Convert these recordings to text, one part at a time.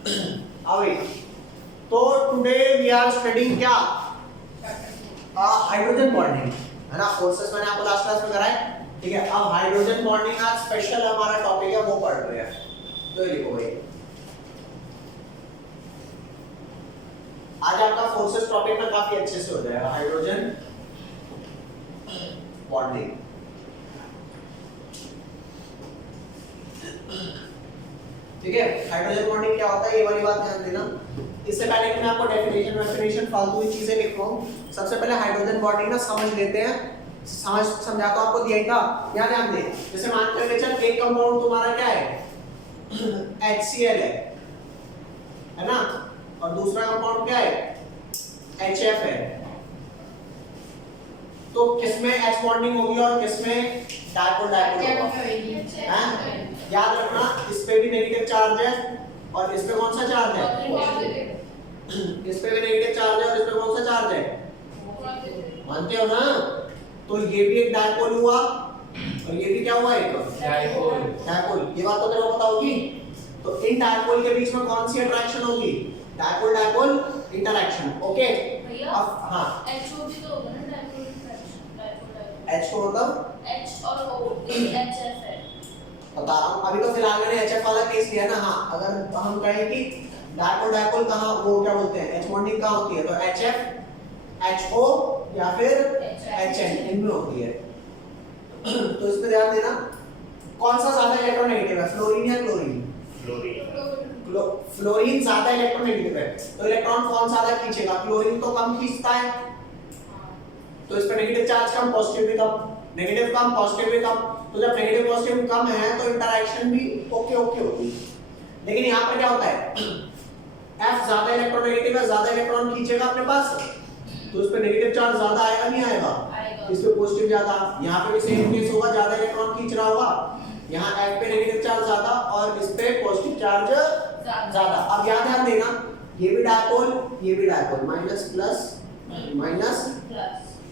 अभी तो today we are studying क्या हाइड्रोजन बॉन्डिंग है ना। फोर्सेस मैंने आपको लास्ट क्लास में कराया, ठीक है। अब हाइड्रोजन बॉन्डिंग आज स्पेशल हमारा टॉपिक है, वो पढ़ रहे हैं। तो ये लिखो भाई, आज आपका फोर्सेस टॉपिक में काफी अच्छे से हो जाएगा हाइड्रोजन बॉन्डिंग। ठीक है, हाइड्रोजन बॉन्डिंग क्या होता है ये वाली बात ध्यान देना। इससे पहले कि मैं आपको डेफिनेशन फालतू की चीजें लिख रहा हूं, सबसे पहले हाइड्रोजन बॉन्डिंग ना समझ लेते हैं। समझा तो आपको दिया ही था, यहाँ ध्यान दे। जैसे मान करके चल एक कंपाउंड तुम्हारा क्या है HCl है ना, और दूसरा कंपाउंड क्या है HF है। तो किसमें H बॉन्डिंग होगी और किसमें डायपोल होगा? याद रखना, इस पे भी नेगेटिव चार्ज है और इस पे कौन सा चार्ज है? इस पे भी नेगेटिव चार्ज है और इस पे कौन सा चार्ज है? मानते हो ना? तो ये भी एक डायपोल हुआ और ये भी क्या हुआ? एक डायपोल। ये बात तो तेरे को पता होगी। तो इन डायपोल के बीच में कौन सी अट्रैक्शन होगी? Dipole dipole interaction. ओके, अब हां HO भी तो होगा ना डायपोल इंटरैक्शन। H को मतलब H और O HF है। बता रहा हूं, अभी तो फिलहाल मैंने HF वाला केस लिया ना। हाँ, अगर हम कहें कि डायपोल डायपोल कहां, वो क्या बोलते हैं, H बॉन्डिंग कहां होती है, तो HF HO या फिर HN इनमें होती है। तो इस पे ध्यान देना, कौन सा ज्यादा इलेक्ट्रोनेगेटिव है, फ्लोरीन या क्लोरीन? फ्लोरीन ज्यादा इलेक्ट्रोनेगेटिव है, तो इलेक्ट्रॉन कौन ज्यादा खींचेगा? क्लोरीन तो कम खींचता है, तो इस पे नेगेटिव चार्ज कम, पॉजिटिव भी कम, नेगेटिव कम पॉजिटिव भी कम। तो जब नेगेटिव पॉजिटिव कम है तो इंटरैक्शन भी ओके ओके होती है। लेकिन यहाँ पे क्या होता है, F ज्यादा इलेक्ट्रोनेगेटिव है, ज्यादा इलेक्ट्रॉन खींचेगा अपने पास, तो इस पे नेगेटिव चार्ज ज्यादा आएगा नहीं आएगा? इस पे पॉजिटिव ज्यादा। यहाँ पे भी सेम केस होगा, ज्यादा इलेक्ट्रॉन खींच रहा होगा, यहाँ F पे नेगेटिव चार्ज ज्यादा और इस पे पॉजिटिव चार्ज ज्यादा। अब यहाँ ध्यान देना, ये भी डायपोल, ये भी dipole, minus plus minus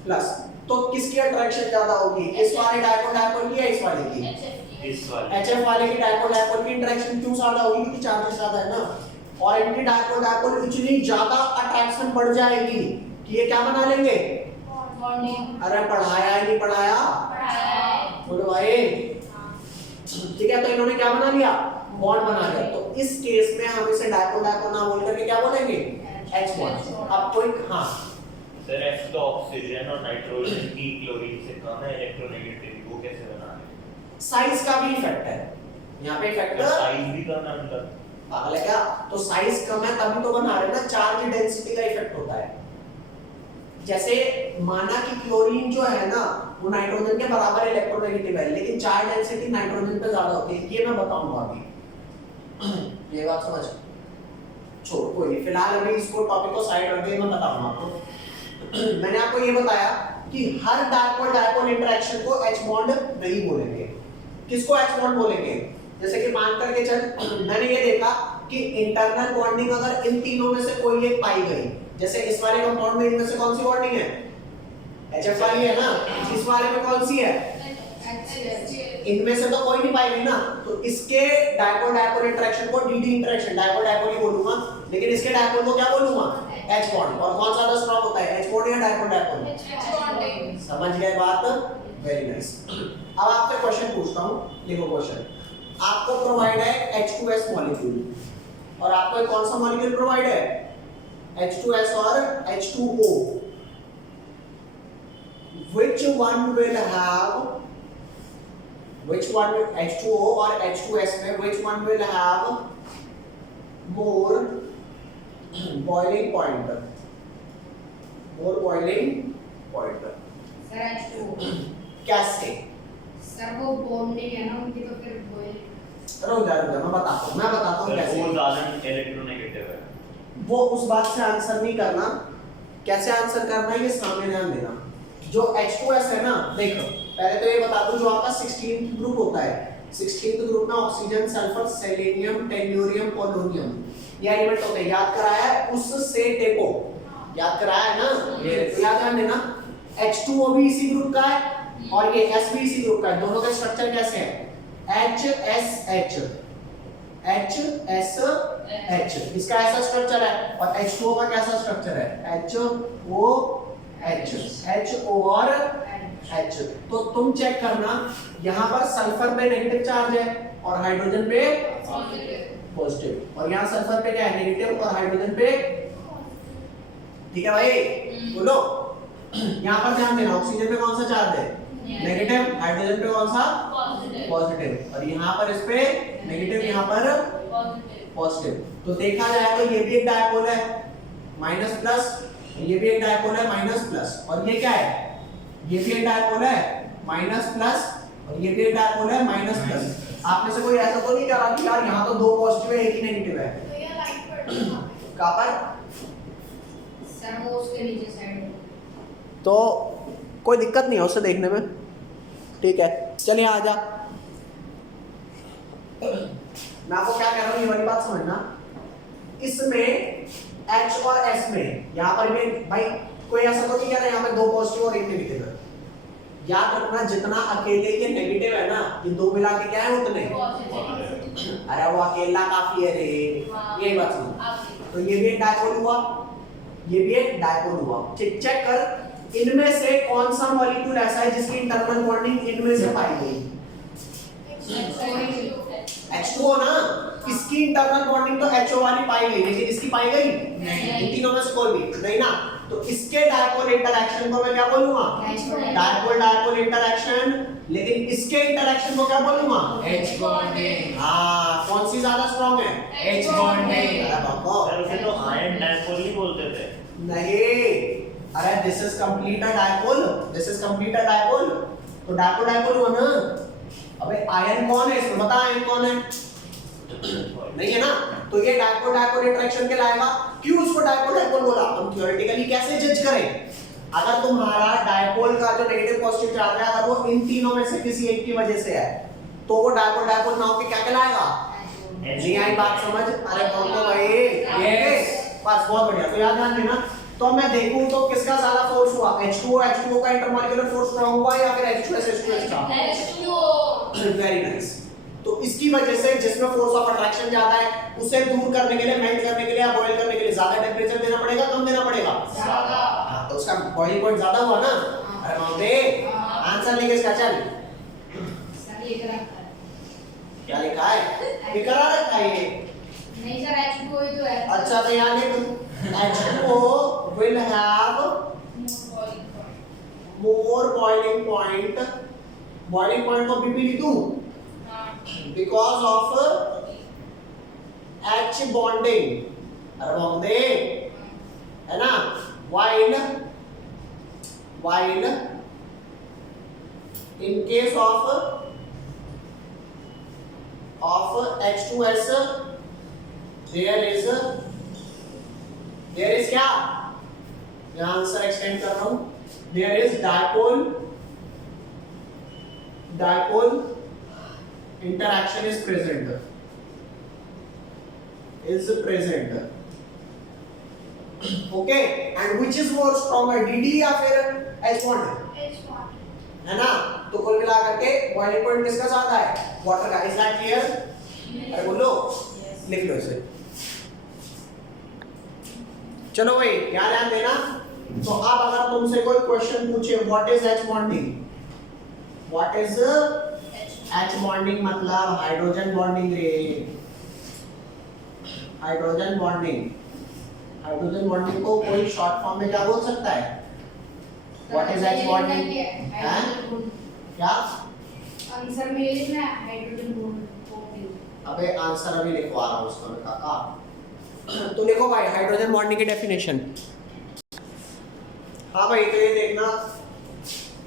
plus. तो किसकी अट्रैक्शन ज्यादा होगी, इस वाले डायपोल डायपोल की या इस वाले की? इस वाले। HF वाले की डायपोल डायपोल की इंटरेक्शन क्यों ज्यादा होगी? क्योंकि चार्जेस ज्यादा है ना, और इनकी डायपोल डायपोल इतनी ज्यादा अट्रैक्शन बढ़ जाएगी कि ये क्या बना लेंगे? बॉन्डिंग। अरे पढ़ाया ही नहीं पढ़ाया? बोलो भाई। ठीक है, तो इन्होंने क्या बना लिया? बॉन्ड बना लिया। तो इस केस में हम इसे डायपोल डायपोल ना बोल करके क्या बोलेंगे? H bond. अब कोई हां सर, F तो ऑक्सीजन और नाइट्रोजन की क्लोरीन से कम है इलेक्ट्रोनेगेटिविटी, वो कैसे बना है? साइज का भी इफेक्ट है यहाँ पे, इफेक्ट साइज भी कम है उनका। पागल है क्या? तो साइज कम है तभी तो बना रहे ना, चार्ज डेंसिटी का इफेक्ट होता है। जैसे माना कि क्लोरीन जो है ना वो नाइट्रोजन के बराबर इलेक्ट्रोनेगेटिव है, लेकिन चार्ज डेंसिटी नाइट्रोजन पे ज्यादा होती है, ये मैं बताऊंगा अभी। ये बात समझ छोड़, कोई नहीं, फिलहाल अभी इसको टॉपिक को साइड रख दे, मैं बताऊंगा आपको। मैंने आपको ये बताया कि हर डायपोल डायपोल इंटरेक्शन को H बॉन्ड नहीं बोलेंगे। किसको H बॉन्ड बोलेंगे? जैसे कि मान करके चल, मैंने ये देखा कि इंटरनल बॉन्डिंग अगर इन तीनों में से कोई एक पाई गई, जैसे इस वाले कंपाउंड में इनमें से कौन सी बॉन्डिंग है? HF वाली है ना। इस वाले में कौन सी है? इनमें से तो कोई नहीं पाई गई ना, तो इसके डायपोल डायपोल इंटरेक्शन को DD इंटरेक्शन, डायपोल डायपोल ही बोलूंगा, लेकिन इसके डायपोल को क्या बोलूंगा? H bond. और कौन ज्यादा स्ट्रांग होता है, H बॉन्ड या डायपोल डायपोल? समझ गए बात? Very nice. अब आपसे क्वेश्चन पूछता हूं, देखो क्वेश्चन आपको प्रोवाइड है H2S मॉलिक्यूल और आपको कौन सा मॉलिक्यूल प्रोवाइड है? H2S और H2O। which one will have, which one, H2O और H2S में which one will have more boiling point, more boiling point? Sir H2O। कैसे? सर वो बॉन्डिंग है ना उनकी, तो फिर बॉइल। रुक जा मैं बताता हूँ कैसे। वो ज्यादा इलेक्ट्रोनेगेटिव है। वो उस बात से आंसर नहीं करना, कैसे आंसर करना है ये सामने ध्यान देना। जो H2S है ना, देखो पहले तो ये बता दूं, जो आपका 16th ग्रुप होता है, 16th ग्रुप में oxygen, sulphur, selenium, tellurium, polonium ये एलिमेंट होते हैं। याद कराया है उससे टेको, याद कराया है ना, ये तो याद ध्यान देना। H2O भी इसी ग्रुप का है और ये S भी इसी ग्रुप का है। दोनों का स्ट्रक्चर कैसे है? HSH HSH, इसका ऐसा स्ट्रक्चर है, और H2O का कैसा स्ट्रक्चर है, HOH, HO और H। तो तुम चेक करना, यहाँ पर सल्फर पे नेगेटिव चार्ज है और हाइड्रोजन पे पॉजिटिव, और यहाँ सल्फर पे क्या है, नेगेटिव, और हाइड्रोजन पे, ठीक है भाई, बोलो। यहाँ पर ध्यान देना, ऑक्सीजन पे कौन सा चार्ज है, नेगेटिव, हाइड्रोजन पे कौन सा, पॉजिटिव, और यहाँ पर इस पे नेगेटिव, यहाँ पर पॉजिटिव। तो देखा जाए तो ये भी एक डायपोल है माइनस प्लस, ये भी एक डायपोल है माइनस प्लस, और ये क्या है, ये भी एक डायपोल है माइनस प्लस, और ये भी एक डायपोल है माइनस प्लस। आप में से कोई ऐसा तो नहीं कह रहा कि यार यहाँ तो दो पॉजिटिव है एक ही नेगेटिव है, कहाँ पर, सर वो उसके नीचे साइड। तो कोई दिक्कत नहीं है उसे देखने में, ठीक है। चलिए आ जा, मैं आपको क्या कह रहा हूँ ये वाली बात समझना। इसमें H और S में यहाँ पर भी भाई कोई ऐसा तो नहीं कह रहा यहाँ पे दो पॉजिटिव और एक नेगेटिव है, याद रखना जितना अकेले ये नेगेटिव है ना, ये दो मिला के क्या है उतने, अरे वो अकेला काफी है रे, ये बात सुनो। तो ये भी एक डायपोल हुआ, ये भी एक डायपोल हुआ। चेक कर इनमें से कौन सा मॉलिक्यूल ऐसा है जिसकी इंटरनल बॉन्डिंग इनमें से पाई गई, H2O ना, इसकी इंटरनल बॉन्डिंग तो HO वाली पाई गई, लेकिन इसकी पाई गई नहीं, तीनों में से कोई भी नहीं ना। तो इसके डायपोल इंटरैक्शन को मैं क्या बोलूंगा, डायपोल डायपोल इंटरैक्शन, लेकिन इसके इंटरैक्शन को क्या बोलूंगा, H bonding। हाँ, कौन सी ज्यादा स्ट्रांग है, H bonding। अरे बाबा सर उसे तो आयन डायपोल ही बोलते थे। नहीं, अरे this is complete a dipole, this is complete a dipole, तो डायपोल डायपोल हुआ ना। अबे आयन कौन है इसमें, बता आयन कौन है, नहीं है ना, तो ये डायपोल डायपोल इंटरेक्शन के लाएगा। क्यों उसको डायपोल डायपोल बोला, हम थ्योरेटिकली कैसे जज करें, अगर तुम्हारा डायपोल का जो नेगेटिव पॉजिटिव चार्ज है अगर वो इन तीनों में से किसी एक की वजह से है, तो वो डायपोल डायपोल ना होके क्या कहलाएगा, नहीं आई बात समझ, अरे बोल तो भाई, यस बस बहुत बढ़िया। तो याद ध्यान देना, तो मैं देखूं तो किसका ज्यादा फोर्स हुआ, H2O का इंटरमॉलिक्यूलर फोर्स स्ट्रांग हुआ या फिर H2S का, वेरी नाइस। तो इसकी वजह से जिसमें फोर्स ऑफ अट्रैक्शन ज्यादा है उसे दूर करने के लिए, मेल्ट करने के लिए या बॉयल करने के लिए ज्यादा टेंपरेचर देना पड़ेगा, कम देना पड़ेगा, ज्यादा। हां तो उसका बॉइलिंग पॉइंट ज्यादा हुआ ना। अरे मामले आंसर लिख इसका, चल सर ये रखा है, क्या लिखा है, बेकरार रखा है ये, नहीं सर H2O ही तो है। अच्छा तो यहां लिख H2O will have more boiling point, boiling point को BP लिख दूं, because of H bonding, अरे बॉन्डे है ना, while in case of H2S there is क्या, मैं आंसर एक्सटेंड कर रहा हूं, there is dipole interaction is present, okay, and which is more stronger, DD या फिर H bond, है ना। तो कुल मिला करके बॉइलिंग पॉइंट किसका ज्यादा है, वाटर का, इज दैट क्लियर, अरे बोलो लिख लो इसे। चलो भाई यहाँ ध्यान देना। तो अब अगर तुमसे कोई क्वेश्चन पूछे what is H bonding, what is H bonding मतलब हाइड्रोजन बॉन्डिंग रे, हाइड्रोजन बॉन्डिंग, हाइड्रोजन बॉन्डिंग को कोई शॉर्ट फॉर्म में क्या बोल सकता है, व्हाट इज H बॉन्डिंग, क्या आंसर में ये लिखना है हाइड्रोजन बॉन्ड। अबे आंसर अभी लिखवा रहा हूँ उसका मैं काका। तो लिखो भाई हाइड्रोजन बॉन्डिंग की डेफिनेशन। हाँ भाई तो ये देखना,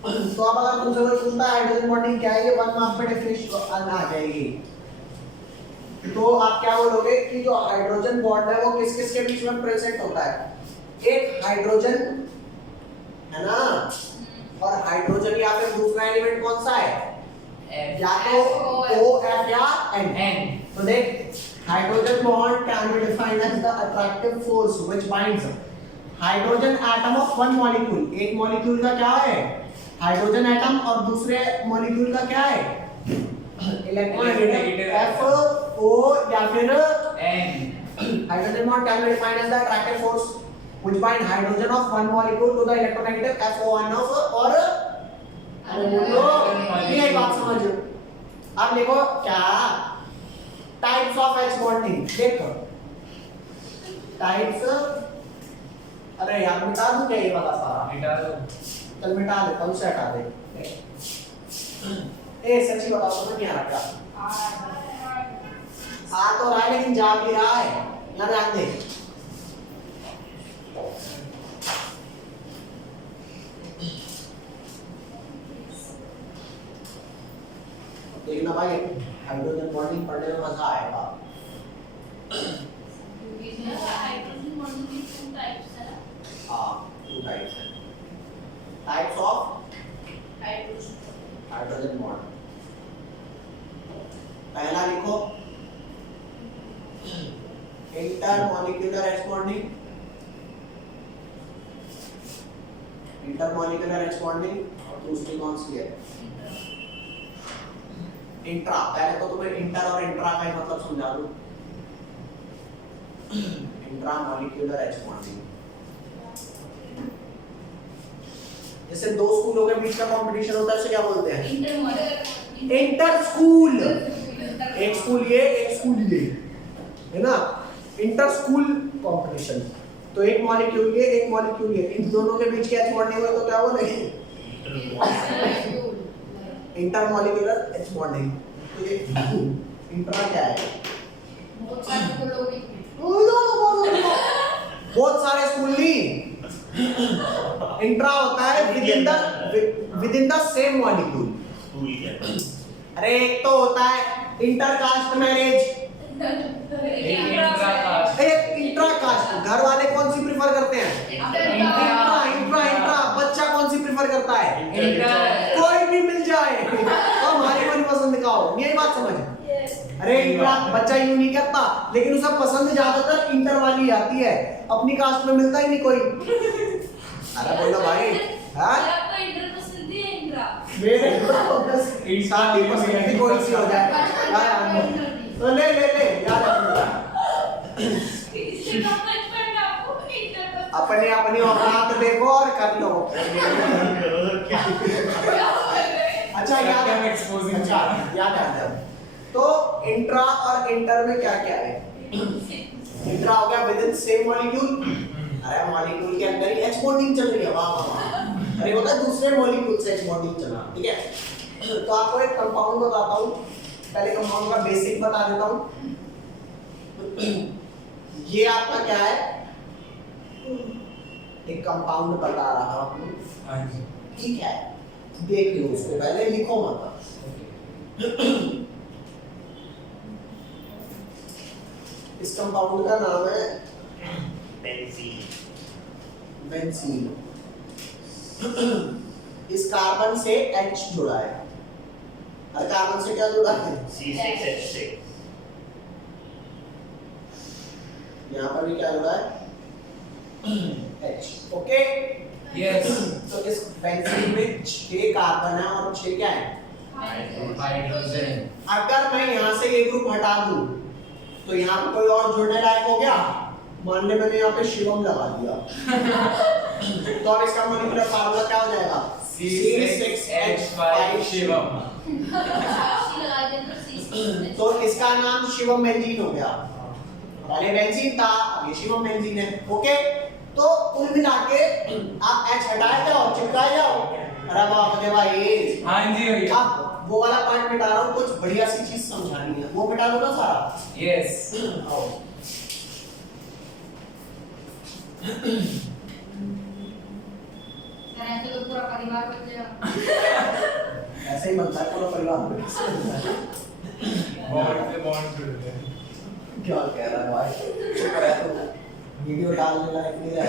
तो अब अगर तुमसे कोई पूछता है हाइड्रोजन बॉन्डिंग क्या है, ये 1 मार्क पे डेफिनेशन आ जाएगी। तो आप क्या बोलोगे कि जो हाइड्रोजन बॉन्ड है वो किस किस के बीच में प्रेजेंट होता है, एक हाइड्रोजन है ना, और हाइड्रोजन या फिर दूसरा एलिमेंट कौन सा है, या तो OF या N। तो देख hydrogen bond can be defined as the attractive force which binds hydrogen atom of one molecule, एक मॉलिक्यूल का क्या है हाइड्रोजन एटम और दूसरे मॉलिक्यूल का क्या है इलेक्ट्रोनेगेटिव, FO O या फिर N. hydrogen bond can be defined as the attractive force which bind hydrogen of one molecule to the electronegative FO1 of or ये बात समझो। अब देखो क्या टाइप्स ऑफ H बॉन्डिंग देखो टाइप्स। अरे यार मिटा दूं क्या ये वाला सारा? मिटा दो। चल मिटा देता हूँ, उसे हटा दे। ए सच्ची बताओ समझ नहीं आ रहा क्या? आ तो रहा है लेकिन जा भी रहा है, यहाँ ध्यान दे। देखना भाई हाइड्रोजन बॉन्डिंग पढ़ने में मजा आएगा। हाइड्रोजन बॉन्डिंग की 2 टाइप्स है ना? हाँ 2 टाइप्स हैं। Types of hydrogen bond. पहला लिखो intermolecular H bonding. Intermolecular H bonding और दूसरी कौन सी है? इंट्रा। पहले तो तुम्हें इंटर और इंट्रा का ही मतलब समझा दूं। इंट्रामॉलिक्यूलर H बॉन्डिंग जैसे दो स्कूलों के बीच का कंपटीशन होता है उसे क्या बोलते हैं? Inter school. एक स्कूल ये एक स्कूल ये, है ना? Inter school competition. तो एक मॉलिक्यूल ये एक मॉलिक्यूल ये, इन दोनों के बीच क्या H बॉन्डिंग हुआ तो क्या हुआ? Intermolecular H bonding. तो ये इंट्रा क्या है? बहुत सारे स्कूलों में बहुत सारे स्कूल नहीं, इंट्रा होता है with in the same molecule. School क्या? अरे एक तो होता है इंटरकास्ट मैरिज, एक इंट्राकास्ट। एक इंट्राकास्ट। घर वाले कौन सी प्रिफर करते हैं? Intra intra intra. बच्चा कौन सी प्रिफर करता है? इंटर। कोई भी मिल जाए तो हमारी मनपसंद का हो, यही बात समझ। अरे इंट्रा बच्चा यूं नहीं करता, लेकिन उसे पसंद ज्यादातर इंटर वाली आती है, अपनी कास्ट में मिलता ही नहीं कोई। अरे बोलो भाई, हाँ आपको इंटर पसंद है इंट्रा? मेरे को बस इंसान ही पसंद है, कोई सी हो जाए। तो ले ले ले याद रखना। इससे कम बचपन में आपको इंटर पसंद अपने अपनी औकात देखो और कर लो। अच्छा याद क्या है, एक्सपोजिंग। अच्छा याद है। तो इंट्रा और इंटर में क्या क्या है? इंट्रा हो गया विद इन सेम मॉलिक्यूल। अरे मॉलिक्यूल के अंदर ही H बॉन्डिंग चल रही है, वाह वाह वाह। अरे होता है दूसरे मॉलिक्यूल से H बॉन्डिंग चलना, ठीक है? तो आपको एक कंपाउंड बताता हूँ, पहले कंपाउंड का बेसिक बता देता हूँ। ये आपका क्या है? एक कंपाउंड बता रहा हूँ, हाँ जी। ठीक है? देख लो उसको, पहले लिखो मत। इस कंपाउंड का नाम है बेंजीन। बेंजीन। इस कार्बन से H जुड़ा है, और कार्बन से क्या जुड़ा है? C6H6। यहाँ पर भी क्या जुड़ा है? H। ओके? यस। तो इस बेंजीन में 6 कार्बन है और 6 क्या है? हाइड्रोजन। अगर मैं यहाँ से ये ग्रुप हटा दूं तो यहाँ पे कोई और जुड़ने लायक हो गया? मान ले मैंने यहाँ पे शिवम लगा दिया तो अब इसका मॉलिक्यूलर फार्मूला क्या हो जाएगा? C6H5 शिवम। लगा दे तो C6H5। तो इसका नाम शिवम बेंजीन हो गया। पहले बेंजीन था, अब ये शिवम बेंजीन है। ओके? तो कुल मिला के आप H हटाए जाओ, चिपकाए जाओ। अरे बाप रे भाई, हाँ जी भैया। अब वो वाला पार्ट मिटा रहा हूँ, कुछ बढ़िया सी चीज समझानी है, वो मिटा दो ना सारा। यस। आओ। ऐसे तो पूरा परिवार बन जाएगा। ऐसे ही बनता है पूरा परिवार में। बॉन्ड से बॉन्ड जुड़ गए। क्या कह रहा है भाई? चुप रह तू, वीडियो डालने लायक नहीं रहा।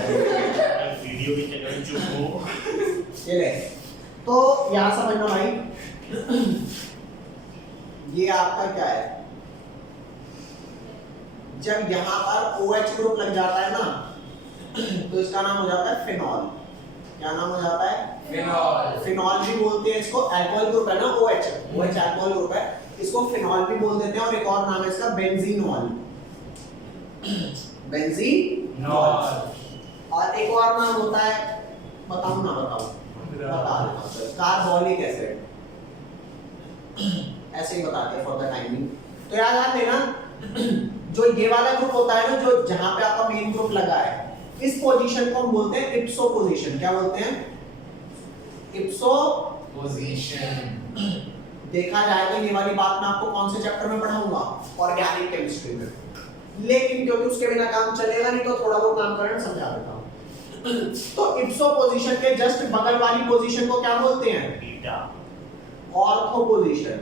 वीडियो भी चैनल चुप हो। ये ले, तो यहाँ समझना भाई, ये आपका क्या है? जब यहाँ पर OH ग्रुप लग जाता है ना, तो इसका नाम हो जाता है फिनॉल। क्या नाम हो जाता है? फिनॉल। फिनॉल भी बोलते हैं इसको। अल्कोहल ग्रुप है ना OH, OH अल्कोहल ग्रुप है। इसको फिनॉल भी बोल देते हैं और एक और नाम है इसका बेंजीनॉल। बेंजीनॉल। और एक और नाम होता है, बताऊं ना बताऊं? बता देता हूं, कार्बोलिक एसिड, ऐसे ही बताते हैं फॉर द टाइमिंग। तो याद देना जो ये वाला ग्रुप होता है ना, जो जहां पे आपका मेन ग्रुप लगा है, इस पोजीशन को हम बोलते हैं इप्सो पोजीशन। क्या बोलते हैं? इप्सो पोजीशन। देखा जाए तो ये वाली बात मैं आपको कौन से चैप्टर में पढ़ाऊंगा? ऑर्गेनिक केमिस्ट्री में। लेकिन क्योंकि उसके बिना काम चलेगा नहीं तो थोड़ा बहुत नामकरण समझा देता हूं। तो इप्सो पोजीशन के जस्ट बगल वाली पोजीशन को क्या बोलते हैं? बीटा। Ortho position.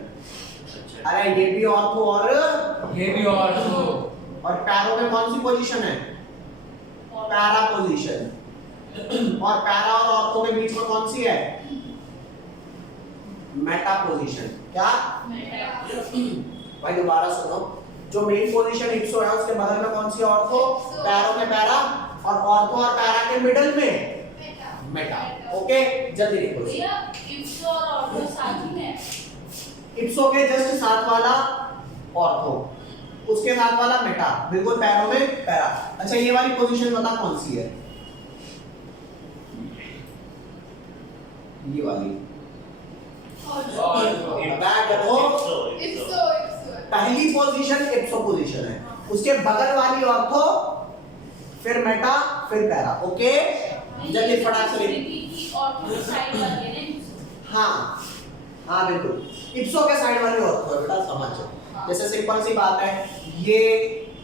अच्छा। अरे ये भी ऑर्थो और ये भी ऑर्थो। और पैरों में कौन सी पोजीशन है? Para position. और पैरा और ऑर्थो के बीच में कौन सी है? Meta position. क्या भाई दोबारा सुनो, जो मेन पोजीशन इप्सो है उसके बगल में कौन सी ऑर्थो? पैरों में पैरा, और ऑर्थो और पैरा के मिडिल में मेटा। ओके जल्दी लिखो। भैया इप्सो और ऑर्थो साथ ही में? इप्सो के जस्ट साथ वाला ऑर्थो, उसके साथ वाला मेटा, बिल्कुल पैरों में पैरा। अच्छा ये वाली पोजीशन बता कौन सी है? ये वाली। पहली पोजीशन इप्सो पोजीशन है, उसके बगल वाली ऑर्थो, फिर मेटा, फिर पैरा। ओके जल्दी फटाक से लिख। ऑर्थो साइड वाले ने इप्सो। हाँ हाँ बिल्कुल, इप्सो के साइड वाली ऑर्थो है बेटा, समझ। जैसे सिंपल सी बात है, ये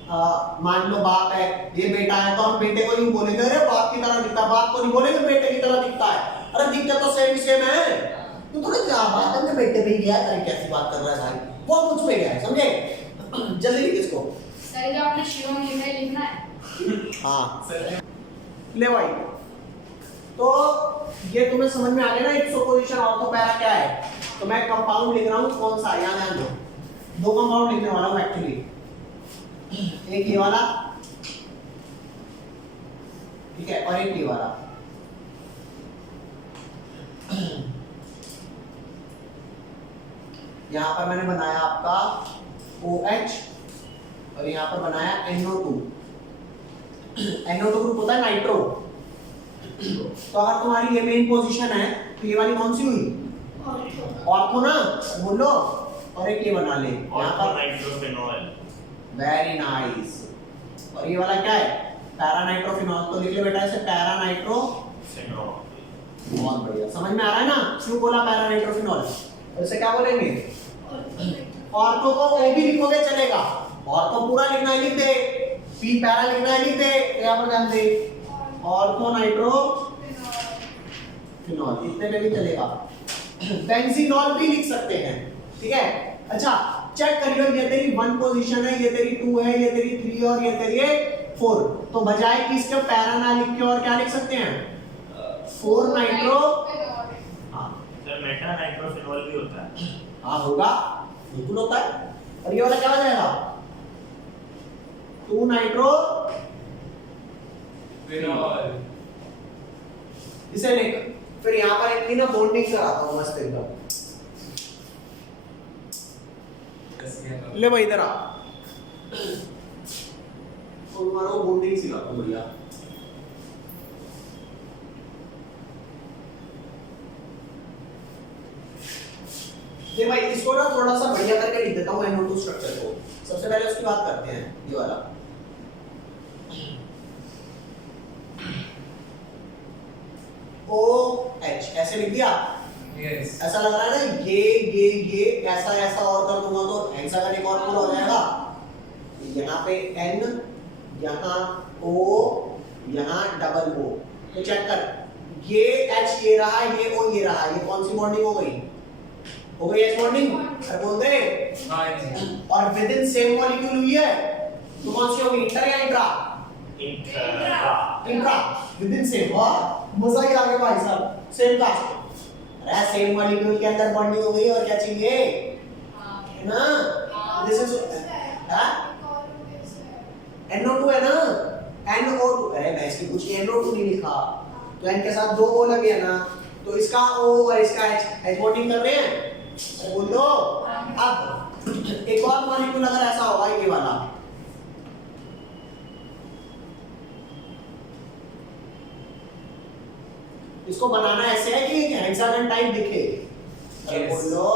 मान लो बाप है, ये बेटा है, तो हम बेटे को यूं बोलेंगे अरे बाप की तरह दिखता है, बाप को नहीं बोलेंगे बेटे की तरह दिखता है। अरे दिखते तो सेम सेम है। तो थोड़ा क्या बात है, अपने बेटे पे गया है, कैसी बात कर रहा है भाई, वो मुझ पे गया है, समझे? जल्दी लिख इसको। सर जो आपने शिवम लिखना है। हाँ ले भाई, तो ये तुम्हें समझ में आ गया ना इप्सो पोजीशन ऑर्थो पैरा क्या है? तो मैं कंपाउंड लिख रहा हूँ, कौन सा? यहाँ ध्यान दो, दो कंपाउंड लिखने वाला हूँ एक्चुअली। एक ये वाला, ठीक है, और एक ये वाला। यहाँ पर मैंने बनाया आपका OH और यहाँ पर बनाया NO2। NO2 ग्रुप होता है नाइट्रो। तो अगर तुम्हारी ये मेन पोजीशन है तो ये वाली कौन सी हुई? ऑर्थो ना, बोलो। और एक ये बना ले यहाँ पर नाइट्रोफिनॉल। Very nice. और ये वाला क्या है? Para nitrophenol. तो लिख लो बेटा इसे पैरा नाइट्रोफिनॉल। बहुत बढ़िया, समझ में आ रहा है ना क्यों बोला पैरा नाइट्रोफिनॉल? और इसे क्या बोलेंगे? ऑर्थो को ओ भी लिखोगे चलेगा, ऑर्थो पूरा लिखना है लिख दे, पी पैरा लिखना है लिख दे, यहाँ पर ध्यान दे ऑर्थो नाइट्रोफिनॉल, इतने में भी चलेगा। बेंजीनॉल भी लिख सकते हैं, ठीक है। अच्छा चेक करियो, ये तेरी 1 पोजीशन है, ये तेरी 2 है, ये तेरी 3 और ये तेरी 4। तो बजाय कि इसके पैरा ना लिख के और क्या लिख सकते हैं? 4 नाइट्रो। हाँ सर मेटा नाइट्रोफिनॉल भी होता है। हाँ होगा, बिल्कुल होता है। और ये वाला क्या हो जाएगा? 2 नाइट्रो फिनॉल। इसे लिख, फिर यहाँ पर इतनी ना बॉन्डिंग कराता हूँ मस्त एकदम। ले भाई इधर आ, तुम्हारा बॉन्डिंग सिखाता हूँ बढ़िया। ये भाई इसको ना थोड़ा सा बढ़िया करके लिख देता हूँ NO2 स्ट्रक्चर को। सबसे पहले उसकी बात करते हैं, ये वाला OH ऐसे लिख दिया। यस। ऐसा लग रहा है ना, ये ऐसा ऐसा और कर दूंगा तो हेक्सागन एक और पूरा हो जाएगा। यहाँ पे N, यहाँ O, यहाँ डबल O। तो चेक कर, ये H ये रहा, ये O ये रहा, ये कौन सी बॉन्डिंग हो गई? हो गई H बॉन्डिंग। अरे बोल दे। हाँ जी। और विद इन सेम मॉलिक्यूल हुई है तो कौन सी होगी? इंटर या intra? Intra with in same. वाह मजा ही आ गया भाई साहब, सेम कास्ट। अरे सेम मॉलिक्यूल के अंदर बॉन्डिंग हो गई, और क्या चाहिए? है ना, दिस इज NO2 है ना, NO2। अरे मैं इसकी कुछ NO2 नहीं लिखा, तो N के साथ 2 O लगे है ना, तो इसका O और इसका H बॉन्डिंग कर रहे हैं, बोलो। अब एक और मॉलिक्यूल अगर ऐसा होगा ये वाला, इसको बनाना ऐसे है कि हेक्सागन टाइप दिखे। अरे Yes. बोलो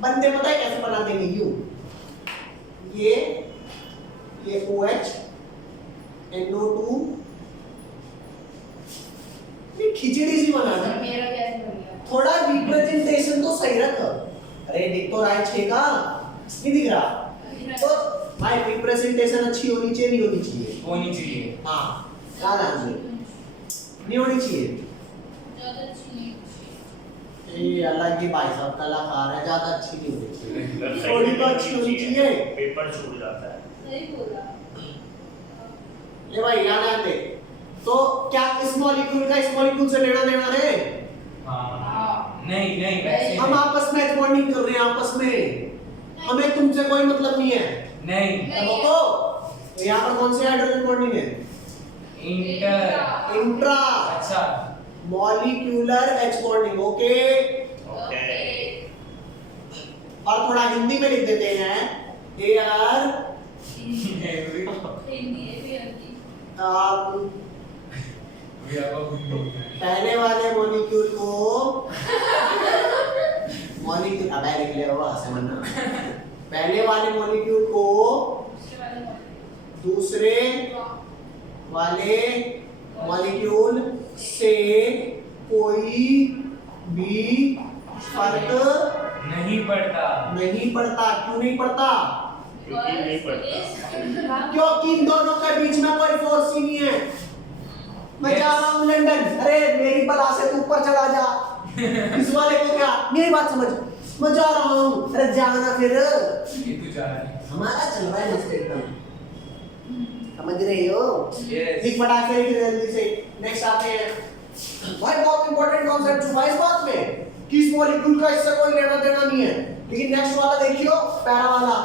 बंदे पता है कैसे बना देंगे, यूं ये OH NO2 ये खिचड़ी सी बना सर दे। मेरा कैसे बन गया? थोड़ा रिप्रेजेंटेशन तो सही रख। अरे दिख तो रहा है 6 का, नहीं दिख रहा? तो भाई रिप्रेजेंटेशन अच्छी होनी चाहिए, नहीं होनी चाहिए? होनी चाहिए। हाँ क्या ध्यान से नहीं होनी चाहिए। ज्यादा अच्छी नहीं ये अलग ही भाई साहब कलाकार है, ज्यादा अच्छी नहीं होनी चाहिए। वेबसाइट थोड़ी में तो अच्छी होनी चाहिए। पेपर छूट जाता है। सही बोला। ये भाई याद ध्यान दे। तो क्या इस मॉलिक्यूल का इस मॉलिक्यूल से लेना देना है? हाँ नहीं नहीं वैसे हम आपस में बॉन्डिंग कर रहे हैं, आपस में हमें तुमसे कोई मतलब नहीं है। नहीं अब तो यहाँ पर कौन सी हाइड्रोजन बॉन्डिंग है? इंटर इंट्रा अच्छा molecular H bonding. Okay okay. और थोड़ा हिंदी में लिख देते हैं एयर हिंदी है भी हिंदी। पहले वाले मॉलिक्यूल को मॉलिक्यूल अब लिख ले बाबा ऐसे मत। पहले वाले मॉलिक्यूल को दूसरे वाले मॉलिक्यूल से कोई भी फर्क नहीं पड़ता। नहीं पड़ता। क्यों नहीं पड़ता? क्योंकि नहीं पड़ता। क्योंकि इन दोनों के बीच में कोई फोर्स ही नहीं है। मैं Yes. जा रहा हूँ लंदन, अरे मेरी बला से तू ऊपर चला जा। इस वाले को क्या, मेरी बात समझ, मैं जा रहा हूँ, अरे जाना फिर। ये तू जा रही है। हमारा चल रहा है मस्त एकदम, समझ रही हो? Yes. लिख फटाक से, लिख जल्दी से। नेक्स्ट आते हैं भाई, बहुत इंपॉर्टेंट कॉन्सेप्ट छुपा है इस बात में कि इस मॉलिक्यूल का इससे कोई लेना देना नहीं है। लेकिन नेक्स्ट वाला देखियो, पैरा वाला,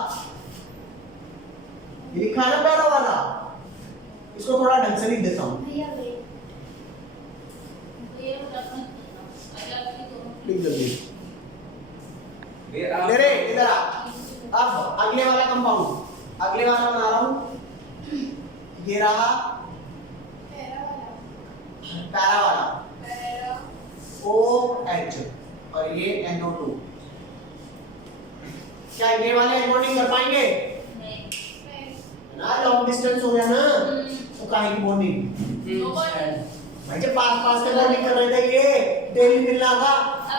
ये लिखा है ना पैरा वाला, इसको थोड़ा ढंग से लिख देता हूँ। भैया भाई ये बताना आजाद की दोनों लिख जल्दी। ये आप ले रे इधर आ। अब अगले वाला कंपाउंड, अगले वाला बना रहा हूँ। ये रहा पैरा वाला OH और ये NO2। क्या ये वाले बॉन्डिंग कर पाएंगे ना? लॉन्ग डिस्टेंस हो गया ना, तो काहे की बॉन्डिंग? भाई जब पास से बॉन्डिंग कर रहे थे, ये डेली मिलना था,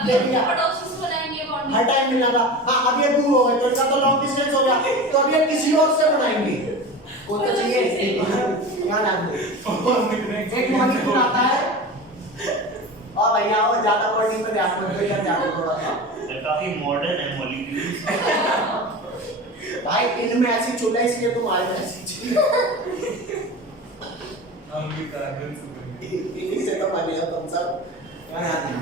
डेली पड़ोसी से बनाएंगे बॉन्डिंग। हर टाइम मिलना था। हाँ अब ये दूर हो गए तो इसका तो लॉन्ग डिस्टेंस हो गया, तो अब ये किसी और से बनाएंगे। कौन सा चाहिए? क्या नाम है? एक मॉलिक्यूल आता है और भैया वो ज्यादा बॉन्डिंग पे ध्यान मत दो यार, ज्यादा थोड़ा सा काफी मॉडर्न है मॉलिक्यूल्स। भाई इनमें ऐसी चूल्हा इसलिए तुम आए हो ऐसी चूल्हा। हम भी कार्बन से बने। इन्हीं से तो बने हो तुम सब। क्या याद है?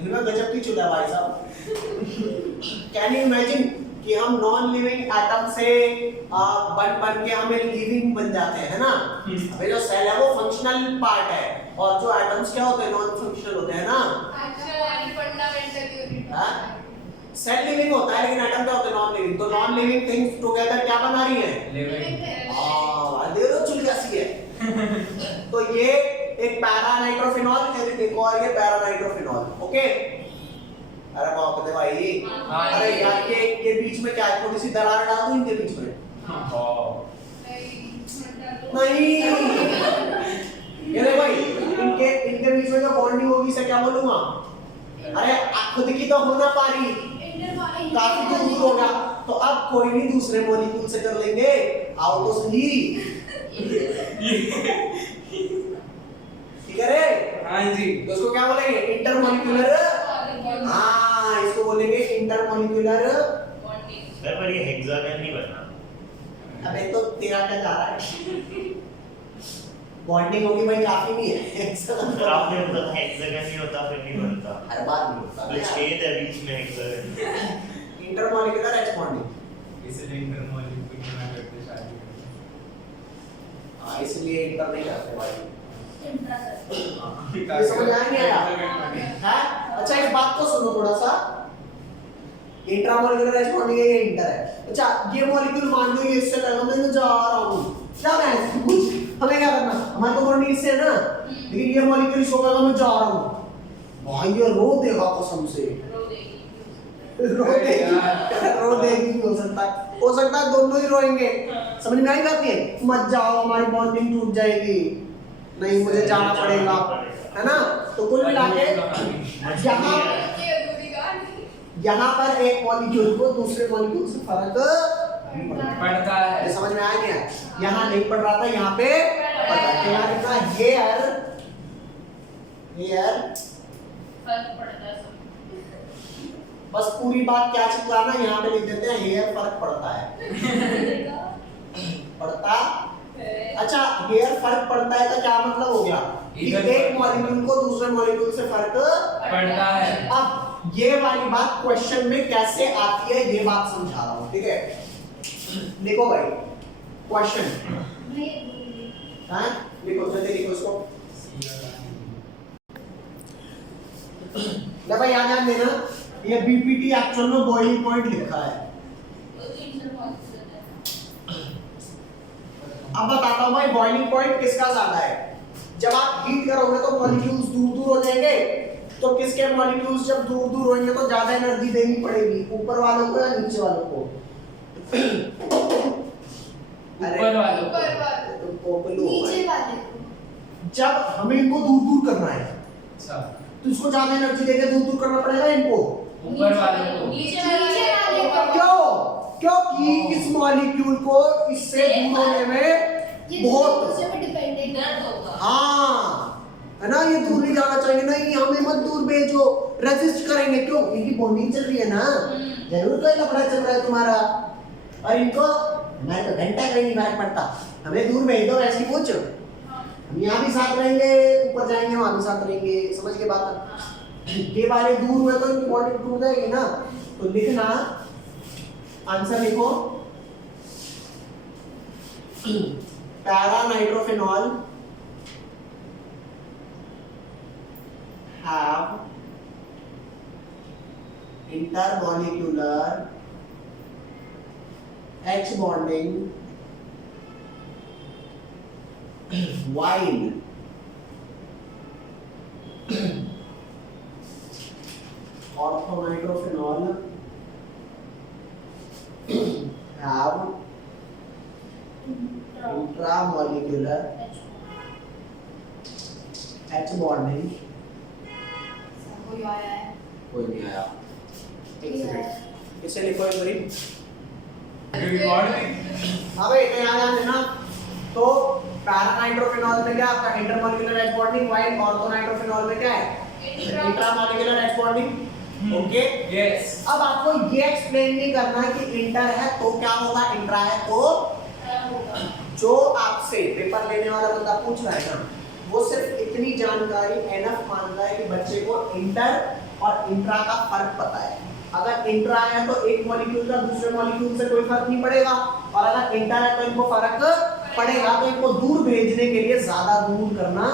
इनमें गजब की चूल्हा भाई साहब। कैन यू इमेजिन कि हम नॉन लिविंग एटम से बन के हमें लिविंग बन जाते हैं ना? अबे जो सेल है वो फंक्शनल पार्ट है और जो एटम्स क्या होते हैं, नॉन फंक्शनल होते हैं ना। हाँ? सेल लिविंग होता है लेकिन एटम क्या होते हैं, नॉन लिविंग। तो नॉन लिविंग थिंग्स टुगेदर क्या बना रही हैं? लिविंग। देखो चुलिया सी है। तो ये एक पैरा नाइट्रोफिनॉल, एक और ये पैरा नाइट्रोफिनॉल। ओके अरे बाप रे भाई, हाँ, अरे यार ये बीच में क्या है, थोड़ी सी दरार डाल दूं इनके बीच में? नहीं ये देखो भाई, इनके बीच में जो बॉन्डिंग होगी इसे क्या बोलूंगा? अरे खुद की तो हो ना पा रही, काफी दूर हो गया, तो अब कोई नहीं दूसरे मॉलिक्यूल से कर लेंगे। आओ तो सही, ठीक है रे? हाँ जी। तो उसको क्या बोलेंगे? इंटरमॉलिक्यूलर। हाँ इसको बोलेंगे इंटरमॉलिक्यूलर बॉन्डिंग। पर ये हेक्सागन नहीं बनना। अबे तो तेरा क्या जा रहा है? बॉन्डिंग होगी भाई, काफी नहीं है। अगर आपने बोला हेक्सागन नहीं होता फिर नहीं बनता। हर बार नहीं होता तो छेद है बीच में हेक्सागन। Intermolecular H bonding. इसलिए इंटरमॉलिक्यूलर में करते शादी। हाँ इसलिए इंटर नहीं करते भाई। ये ये समझ आया नहीं आया? हाँ अच्छा इस बात को सुनो थोड़ा सा। इंट्रामोलिकुलर एच बॉन्डिंग है, ये इंटर है। अच्छा ये मॉलिक्यूल मान लो ये इससे कर रहा हूं, मैं जा रहा हूं, क्या है कुछ हमें क्या करना, हमारे को बॉन्डिंग इससे है ना, लेकिन ये मॉलिक्यूल इसको कहेगा मैं जा रहा हूं, भाई ये रो देगा कसम से, रो देगी रो देगी हो सकता है दोनों ही रोएंगे। समझ में आई बात? है मत जाओ हमारी बॉन्डिंग टूट जाएगी, नहीं मुझे जाना पड़ेगा, है ना। तो कुल मिला के यहाँ पर एक मॉलिक्यूल को दूसरे मॉलिक्यूल से फर्क पड़ता है। ये समझ में आया नहीं आया? यहाँ नहीं पड़ रहा था, यहाँ पे पड़ रहा है। यहाँ लिखा हेयर फर्क पड़ता है सब। बस पूरी बात क्या चिपकाना, यहाँ पे लिख देते हैं हेयर फर्क पड़ता है, पड़ता। अच्छा हेयर फर्क पड़ता है का क्या मतलब हो गया कि एक मॉलिक्यूल को दूसरे मॉलिक्यूल से फर्क पड़ता है। अब ये वाली बात क्वेश्चन में कैसे आती है ये बात समझा रहा हूं, ठीक है। देखो भाई क्वेश्चन हाँ लिखो, जल्दी लिखो इसको। ले भाई याद ध्यान देना, ये बीपीटी एक्चुअल में बॉइलिंग पॉइंट लिखा है। अब बताता हूं भाई बॉइलिंग पॉइंट किसका ज्यादा है। जब आप हीट करोगे तो मॉलिक्यूल्स दूर दूर हो जाएंगे, तो किसके मॉलिक्यूल्स जब दूर दूर होंगे तो ज्यादा एनर्जी देनी पड़ेगी, ऊपर वालों को या नीचे वालों को? ऊपर वालों को। तुम पोपलू हो नीचे भाई। वाले को। जब हमें इनको दूर दूर करना है अच्छा तो इसको ज्यादा एनर्जी देके दूर दूर करना पड़ेगा इनको। ऊपर वालों को। नीचे वाले को। क्यों? क्योंकि इस मॉलिक्यूल को इससे दूर होने में ये बहुत दूसरे पे डिपेंडेंट दर्द होगा। हाँ है ना, ये दूर नहीं जाना चाहिए, नहीं हमें मत दूर भेजो, रेजिस्ट करेंगे। क्यों? इनकी बॉन्डिंग चल रही है ना, जरूर कोई लफड़ा चल रहा है तुम्हारा, और इनको हमारे तो घंटा कहीं नहीं फर्क पड़ता, हमें दूर भेज दो ऐसी कुछ, हम यहाँ भी साथ रहेंगे, ऊपर जाएंगे वहां भी साथ रहेंगे। समझ के बात? ये वाले दूर हुए तो इनकी बॉन्डिंग टूट जाएगी ना। तो लिखना, आंसर लिखो, para नाइट्रोफेनॉल have intermolecular H bonding while orthonitrophenol have intramolecular H bonding। कोई आया है? कोई नहीं आया, एक सेकंड इसे लिखो एक बारी। हाँ भाई तो यहाँ ध्यान देना, तो पैरानाइट्रोफेनॉल में क्या आपका इंटरमॉलिक्यूलर एच बॉन्डिंग, व्हाइल ऑर्थोनाइट्रोफेनॉल में क्या है intramolecular H bonding. Okay yes. अब आपको ये एक्सप्लेन नहीं करना कि इंटर है तो क्या होगा, इंट्रा है तो जो आपसे पेपर लेने वाला बंदा पूछ रहा है ना, वो सिर्फ इतनी जानकारी एनफ मानता है कि बच्चे को इंटर और इंट्रा का फर्क पता है। अगर इंट्रा है तो एक मॉलिक्यूल का दूसरे मॉलिक्यूल से कोई फर्क नहीं पड़ेगा, और अगर इंटर है तो इनको फर्क पड़ेगा, तो इनको दूर भेजने के लिए ज्यादा दूर करना।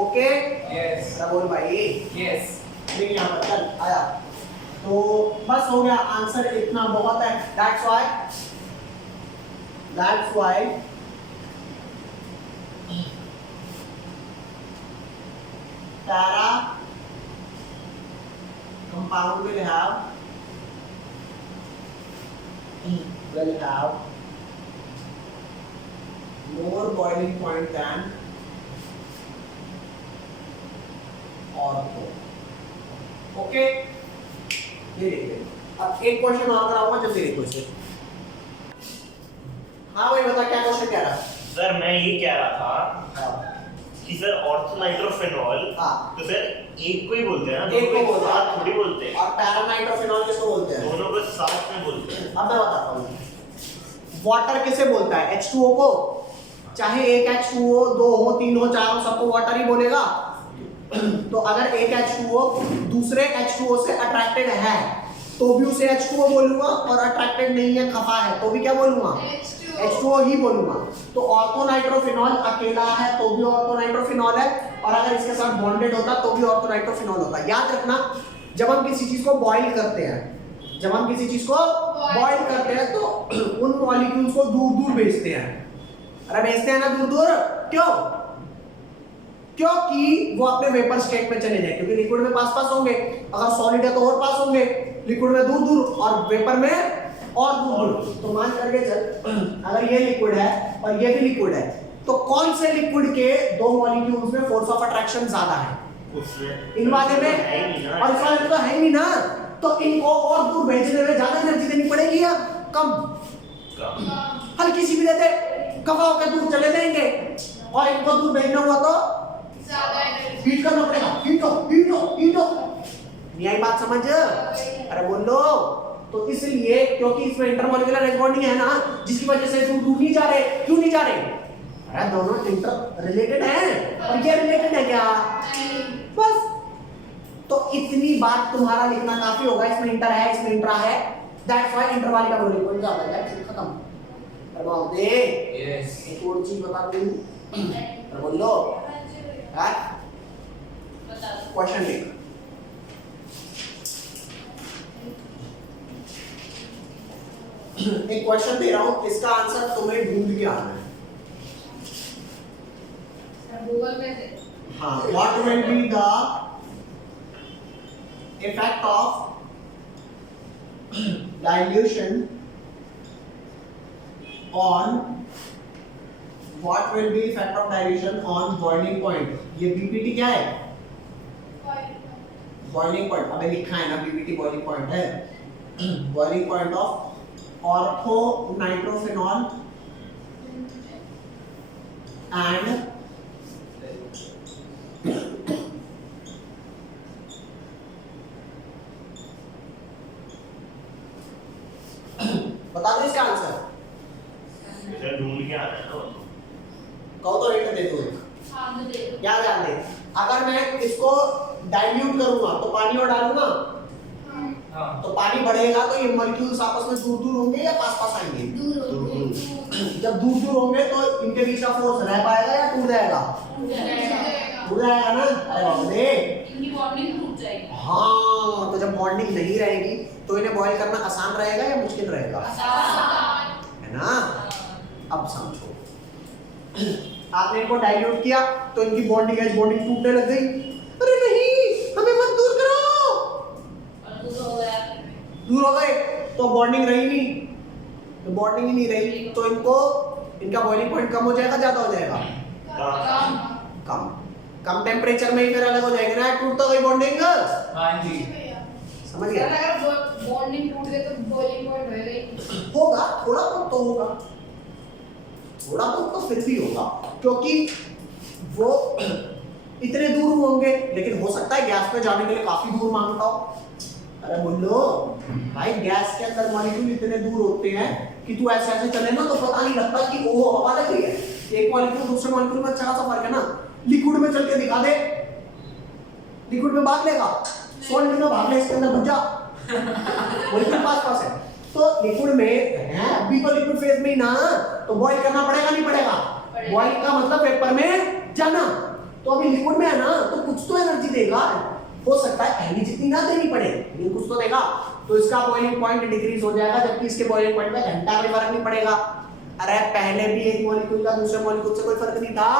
Okay yes. बोल भाई यस। नहीं यहाँ पर चल आया, तो बस हो गया, आंसर इतना बहुत है। That's why para compound will have more boiling point than ortho। Okay ये देखिए, अब एक क्वेश्चन और कराऊंगा, जल्दी देखो इसे। हाँ भाई बता क्या क्वेश्चन कह रहा है? सर मैं ये कह रहा था हाँ कि सर ऑर्थोनाइट्रोफेनॉल हाँ तो सर एक को ही बोलते हैं ना, एक को बोलते हैं। साथ थोड़ी बोलते हैं, और पैरानाइट्रोफेनॉल किसको बोलते हैं? दोनों को साथ में बोलते हैं। अब मैं बताता हूँ, वाटर किसे बोलता है? H2O को। चाहे एक H2O, दो हो, तीन हो, चार हो, सबको वाटर ही बोलेगा। तो अगर एक H2O दूसरे H2O से अट्रैक्टेड है तो भी उसे H2O बोलूंगा, और अट्रैक्टेड नहीं है, खफा है, तो भी क्या बोलूंगा? H2O ही बोलूंगा। तो ऑर्थोनाइट्रोफेनॉल अकेला है तो भी ऑर्थोनाइट्रोफेनॉल है, और अगर इसके साथ बॉन्डेड होता तो भी ऑर्थोनाइट्रोफेनॉल होता। याद रखना जब हम किसी चीज को बॉईल करते हैं, जब हम किसी चीज को बॉईल करते हैं तो उन मॉलिक्यूल्स को दूर दूर भेजते हैं। अरे भेजते हैं ना दूर दूर, क्यों? क्योंकि वो अपने वेपर स्टेट में चले जाए, क्योंकि लिक्विड में पास पास होंगे, अगर सॉलिड है तो और पास होंगे, लिक्विड में दूर दूर और वेपर में और दूर दूर। तो मान करके चल, अगर ये लिक्विड है और ये भी लिक्विड है, तो कौन से लिक्विड के दो मॉलिक्यूल्स में फोर्स ऑफ अट्रैक्शन ज्यादा है? उसमें इन वाले में और इस वाले में तो है ही ना, तो इनको और दूर भेजने में ज्यादा एनर्जी देनी पड़ेगी या कम? हल्की सी भी देते कफा होकर दूर चले जाएंगे, और इनको दूर भेजना हुआ तो ज्यादा एनर्जी हीट करना पड़ेगा। हीटो नहीं आई बात समझ? अरे बोल लो। तो इसलिए क्योंकि इसमें इंटरमॉलिक्यूलर एज बॉन्डिंग है ना, जिसकी वजह से दूर दूर नहीं जा रहे। क्यों नहीं जा रहे? अरे दोनों इंटर रिलेटेड हैं, और ये रिलेटेड है क्या? बस। तो इतनी बात तुम्हारा लिखना काफी होगा। इसमें इंटर है, इसमें इंट्रा है, दैट्स व्हाई इंटर वाली का रोलिंग पॉइंट ज्यादा है। दैट्स खत्म। प्रभाव दे। यस। एक और चीज बता दूं, बोल लो यार, बता दो। क्वेश्चन लिख। एक क्वेश्चन दे रहा हूं, इसका आंसर तुम्हें ढूंढ के आना है। गूगल में से हाँ, what will be the effect of dilution on what will be effect of dilution on boiling point? ये BPT क्या है? Boiling point। अबे लिखा है ना BPT boiling point है। Boiling point of ortho nitrophenol and बता दो इसका आंसर। इसे ढूंढ के आना है ना। कहो तो हिंट दे दो। हाँ तो दे दो। क्या ध्यान दे, अगर मैं इसको डाइल्यूट करूंगा तो पानी और डालूंगा, हाँ। तो पानी बढ़ेगा तो ये मॉलिक्यूल्स आपस में दूर दूर होंगे या पास पास आएंगे? दूर हो दूर। जब दूर दूर होंगे तो इनके बीच का फोर्स रह पाएगा या टूट जाएगा? टूट जाएगा ना। अरे बाप रे। इनकी बॉन्डिंग टूट जाएगी। हाँ, तो जब बॉन्डिंग नहीं रहेगी तो इन्हें बॉयल करना आसान रहेगा या मुश्किल रहेगा? आसान। है ना। अब समझो, आपने इनको डाइल्यूट किया तो इनकी बॉन्डिंग एज बॉन्डिंग टूटने लग गई। अरे नहीं, हमें मत दूर करो। और दूर हो गया। दूर हो गए तो बॉन्डिंग रही नहीं, तो बॉन्डिंग ही नहीं रही तो इनको, इनका बॉइलिंग पॉइंट कम हो जाएगा, ज्यादा हो जाएगा? कम। कम टेम्परेचर में ही फिर अलग हो जाएंगे ना, टूट तो गई बॉन्डिंग। हाँ जी। समझ गया? अगर बॉन्डिंग टूट गई तो बॉइलिंग पॉइंट होएगा ही। होगा, थोड़ा बहुत तो होगा, थोड़ा बहुत तो फिर भी होगा, क्योंकि वो इतने दूर होंगे, लेकिन हो सकता है गैस में जाने के लिए काफी दूर मांगता हो। अरे बोलो भाई, गैस के अंदर मॉलिक्यूल इतने दूर होते हैं कि तू ऐसे ऐसे चले ना तो पता नहीं लगता कि वो हवा लग रही है। एक मॉलिक्यूल दूसरे मॉलिक्यूल में अच्छा खासा फर्क है ना। लिक्विड में चल के दिखा दे, लिक्विड में भाग लेगा, सॉलिड में भाग ले, इसके अंदर घुस जा, मॉलिक्यूल पास है। तो लिक्विड में है, अभी तो लिक्विड फेज में ही ना, तो बॉईल करना पड़ेगा नहीं पड़ेगा? बॉईल का मतलब वेपर में जाना, तो अभी लिक्विड में है ना, तो कुछ तो एनर्जी देगा। हो सकता है पहली जितनी ना देनी पड़े, लेकिन कुछ तो देगा, तो इसका बॉइलिंग पॉइंट डिक्रीज हो जाएगा, जबकि इसके बॉइलिंग पॉइंट में घंटा भी फर्क नहीं पड़ेगा। अरे पहले भी एक मॉलिक्यूल का दूसरे मॉलिक्यूल से कोई फर्क नहीं था,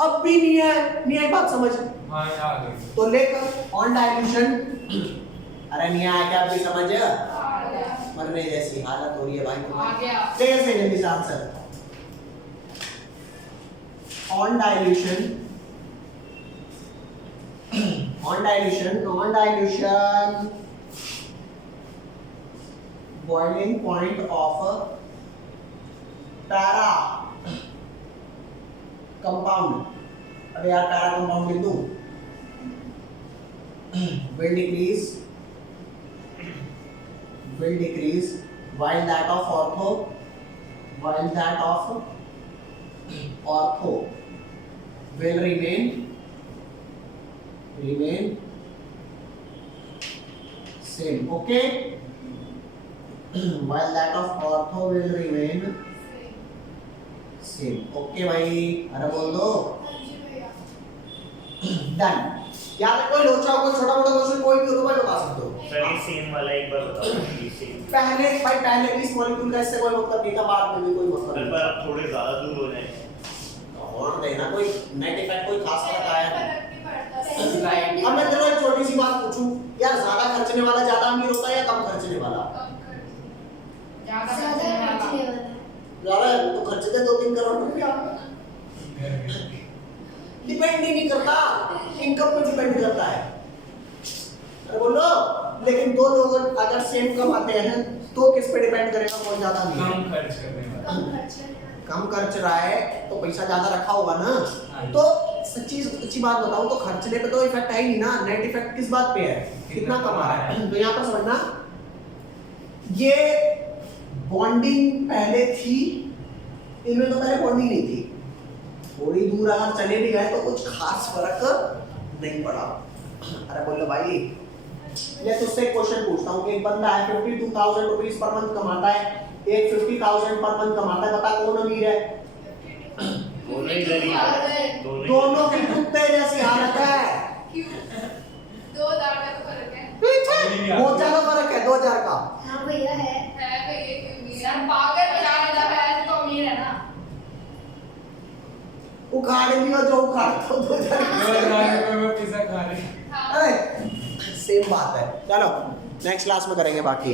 अब भी नहीं है। नहीं आई बात समझ? हाँ आ गई। तो लेकर ऑन डाइल्यूशन, अरे नहीं आया क्या अभी समझ? मरने जैसी हालत हो रही है भाई तुम्हारी। तेज से जल्दी से answer. On dilution, boiling point of para compound। अबे यार para compound लिख दूं, will decrease while that of ortho will remain same। okay, while that of ortho will remain same। okay भाई, अरे बोल दो। डन। या तो कोई लोचा हो, कोई छोटा मोटा क्वेश्चन कोई भी हो तो भाई बता सकते हो। सर ये सेम वाला एक बार बताओ ये सेम पहले भाई पहले भी इस मॉलिक्यूल का इससे कोई मतलब नहीं था, बाद में भी कोई मतलब नहीं पर आप थोड़े ज्यादा दूर हो जाएंगे था। और देना कोई नेट इफेक्ट कोई खास फर्क आया नहीं। फर्क नहीं पड़ता। अब मैं तेरे को एक छोटी सी बात पूछूं, यार ज्यादा खर्चने वाला ज्यादा अमीर होता है या कम खर्चने वाला? ज्यादा ज्यादा खर्चने वाला। खर्चने वाला। ज्यादा तो खर्चे थे 2-3 करोड़ रुपया, डिपेंड ही नहीं करता, इनकम पे डिपेंड करता है। अरे बोलो, लेकिन दो लोग अगर सेम कमाते हैं तो किस पे डिपेंड करेगा कौन ज्यादा अमीर है? कम खर्च करने वाला। कम खर्चने वाला। कम खर्च रहा है तो पैसा ज्यादा रखा होगा ना। हाँ। तो सच्ची बात बताऊं तो खर्चने पे तो इफेक्ट है ही नहीं ना, नेट इफेक्ट किस बात पे है, कितना कमा रहा है। तो यहाँ पर समझना, ये बॉन्डिंग पहले थी, इनमें तो पहले बॉन्डिंग नहीं थी। थोड़ी दूर अगर चले भी गए तो कुछ खास फर्क नहीं पड़ा। अरे बोलो भाई, मैं तुझसे एक क्वेश्चन पूछता हूँ कि एक बंदा है 52,000 रुपीस पर मंथ कमाता है, एक 50,000 पर मंथ कमाता है, बता कौन अमीर है? दोनों ही गरीब हैं दोनों की कुत्ते जैसी हालत है। क्यों? 2,000 का तो फर्क है। बहुत ज्यादा फर्क है 2,000 का। हाँ भैया है। है भैया क्यों नहीं यार है? पागल बना ज्यादा देता है। है तो अमीर है ना। उखाड़ लियो जो उखाड़ तो 2,000 ₹2,000 में पिज्जा खा रहे हैं। अरे सेम बात है। चलो नेक्स्ट क्लास में करेंगे बाकी।